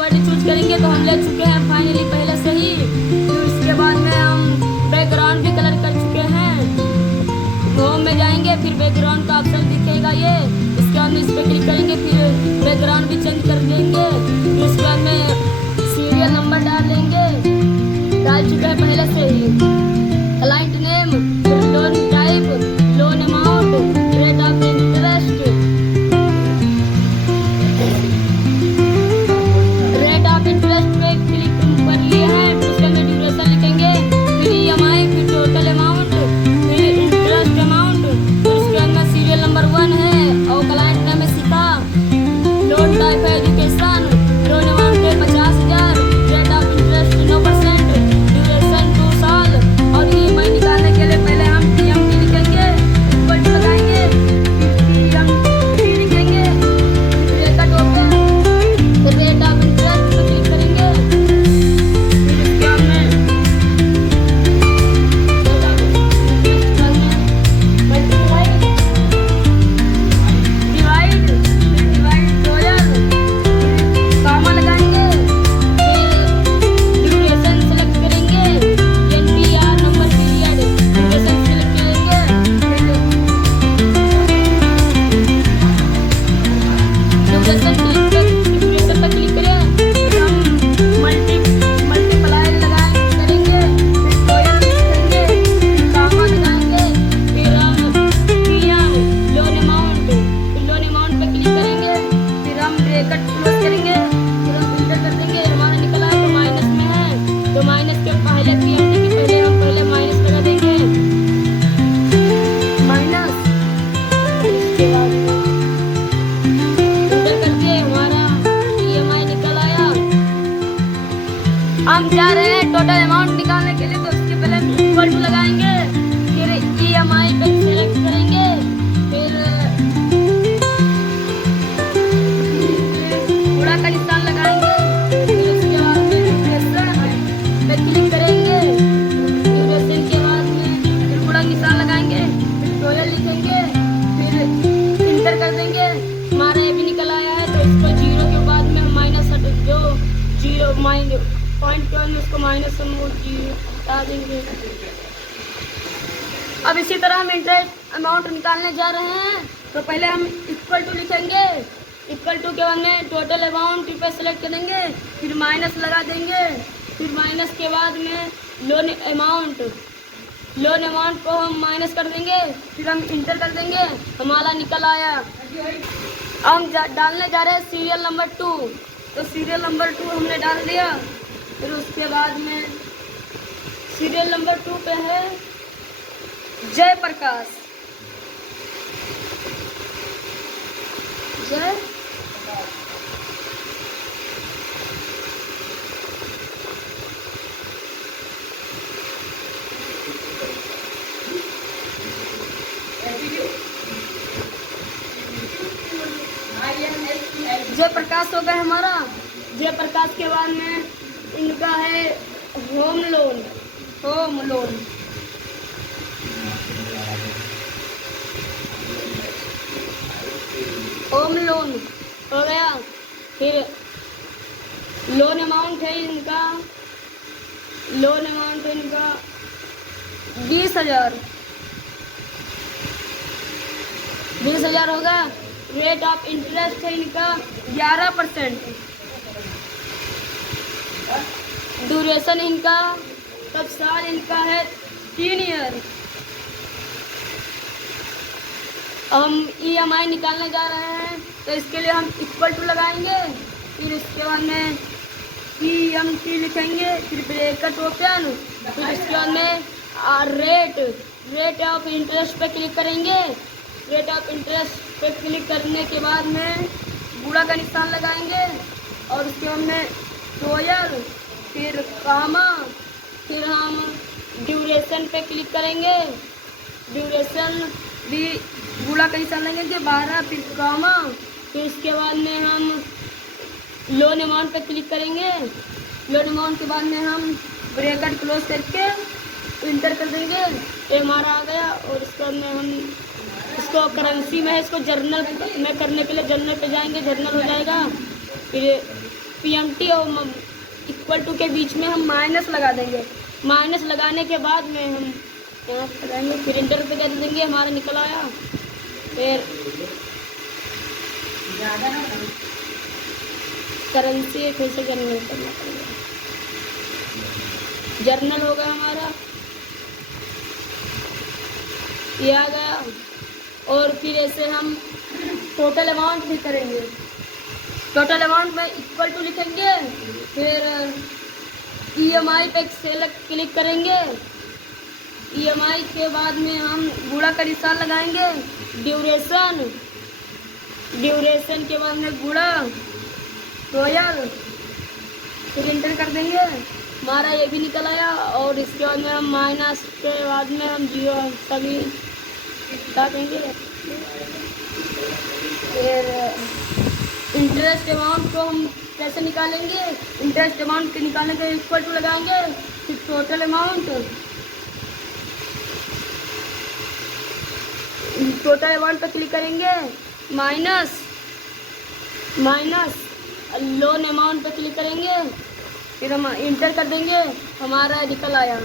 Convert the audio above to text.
Word choose करेंगे तो हम ले चुके हैं फाइनली पहले से ही। फिर इसके बाद में हम बैकग्राउंड भी कलर कर चुके हैं। होम में जाएंगे, फिर बैकग्राउंड का ऑप्शन दिखेगा ये, इसके बाद में इस पर क्लिक करेंगे, फिर बैकग्राउंड भी चेंज कर देंगे। फिर इसके बाद में सीरियल नंबर डाल लेंगे, डाल चुके हैं पहले से ही। क्लाइंट नेम, फिर loan type, loan amount, rate of interest, rate of interest पे क्लिक कर लिए हैं। फिर उसके में ड्यूरेशन लिखेंगे, फिर EMI, फिर टोटल अमाउंट, फिर इंटरेस्ट अमाउंट। फिर उसके बाद में सीरियल नंबर 1 है और क्लाइंट नेम है सीता, लोन टाइप है एजुकेशन, लोन अमाउंट है 50,000, रेट ऑफ इंटरेस्ट 9%, ड्यूरेशन 2 साल। और EMI निकालने के लिए पहले हम TMT लिखेंगे, इक्वल टू लगाएंगे, फिर TMT लिखेंगे, ब्रैकेट ओपन, फिर रेट ऑफ इंटरेस्ट पे क्लिक करेंगे। फिर इसके बाद में डिवाइड, कामा लगाएंगे, फिर ड्यूरेशन सेलेक्ट करेंगे, NPR number period, duration select करेंगे, ड्यूरेशन पे क्लिक करें। फिर हम मल्टीप्लाई करेंगे, फिर टोटल लिखेंगे, कामा लगाएंगे, फिर हम PM लोन अमाउंट, फिर लोन अमाउंट पे क्लिक करेंगे, फिर हम ब्रैकेट क्लोज करेंगे, फिर हम इंटर कर देंगे। हमारा निकला है तो माइनस में है, तो माइनस के पहले TMT के पहले हम माइनस लगा देंगे, माइनस। इसके बाद इंटर करके हमारा EMI निकल आया। हम जा रहे हैं टोटल अमाउंट निकालने के लिए, तो उसके पहले इक्वल टू लगाएंगे, फिर EMI पे सेलेक्ट करेंगे, फिर गुणा का निशान लगाएंगे, फिर उसके बाद में ड्यूरेशन पे क्लिक करेंगे, ड्यूरेशन के बाद में फिर गुणा निशान लगाएंगे, फिर टोटल लिखेंगे, फिर इंटर कर देंगे। हमारा ये भी निकल आया है, तो इसको 0 के बाद में हम माइनस जो 0 पॉइंट के बाद में उसको माइनस हम 0 हटा देंगे। अब इसी तरह हम इंटरेस्ट अमाउंट निकालने जा रहे हैं, तो पहले हम इक्वल टू लिखेंगे, इक्वल टू के बाद में टोटल अमाउंट पे सेलेक्ट करेंगे, फिर माइनस लगा देंगे, फिर माइनस के बाद में लोन अमाउंट को हम माइनस कर देंगे, फिर हम इंटर कर देंगे। हमारा निकल आया। हम डालने जा रहे हैं सीरियल नंबर 2, तो सीरियल नंबर 2 हमने डाल दिया। फिर उसके बाद में सीरियल नंबर 2 पे है जयप्रकाश, जय जयप्रकाश हो गया हमारा। जयप्रकाश के बाद में इनका है home loan, home loan, home loan हो गया। फिर लोन अमाउंट है इनका, लोन अमाउंट है इनका 20,000, 20,000 होगा। रेट ऑफ इंटरेस्ट है इनका 11%, ड्यूरेशन इनका तब साल इनका है 3 ईयर। हम EMI निकालने जा रहे हैं, तो इसके लिए हम इक्वल टू लगाएंगे, फिर इसके बाद में TMT लिखेंगे, फिर ब्रैकेट ओपन, फिर इसके बाद में रेट ऑफ इंटरेस्ट पे क्लिक करेंगे। रेट ऑफ इंटरेस्ट पे क्लिक करने के बाद में गुणा का निशान लगाएंगे, और उसके बाद में टोटल, फिर कामा, फिर हम ड्यूरेशन पे क्लिक करेंगे, ड्यूरेशन भी गुणा का निशान लगेंगे 12, फिर कामा, फिर इसके बाद में हम लोन अमाउंट पे क्लिक करेंगे। लोन अमाउंट के बाद में हम ब्रैकेट क्लोज करके इंटर कर देंगे, ये हमारा आ गया। और इसके बाद में हम इसको करेंसी में है, इसको जर्नल में करने के लिए जर्नल पे जाएंगे, जर्नल हो जाएगा। फिर PMT और इक्वल टू के बीच में हम माइनस लगा देंगे। माइनस लगाने के बाद में हम यहाँ लगाएंगे, फिर इंटर पे कर देंगे, हमारा निकल आया। फिर करेंसी फिर से करना पड़ेगा। जर्नल हो गया हमारा, ये आ गया। और फिर ऐसे हम टोटल अमाउंट भी करेंगे। टोटल अमाउंट में इक्वल टू लिखेंगे, फिर EMI पे सेलेक्ट क्लिक करेंगे। EMI के बाद में हम गुणा का निशान लगाएंगे। ड्यूरेशन के बाद में गुणा रॉयल, फिर इंटर कर देंगे, हमारा ये भी निकल आया। और इसके बाद में हम माइनस के बाद में हम जीरो सभी हटा देंगे। फिर इंटरेस्ट अमाउंट को हम कैसे निकालेंगे, इंटरेस्ट अमाउंट के निकालने के इक्वल टू लगाएंगे, फिर टोटल अमाउंट पे क्लिक करेंगे, माइनस लोन अमाउंट पे क्लिक करेंगे, फिर हम इंटर कर देंगे, हमारा निकल आया।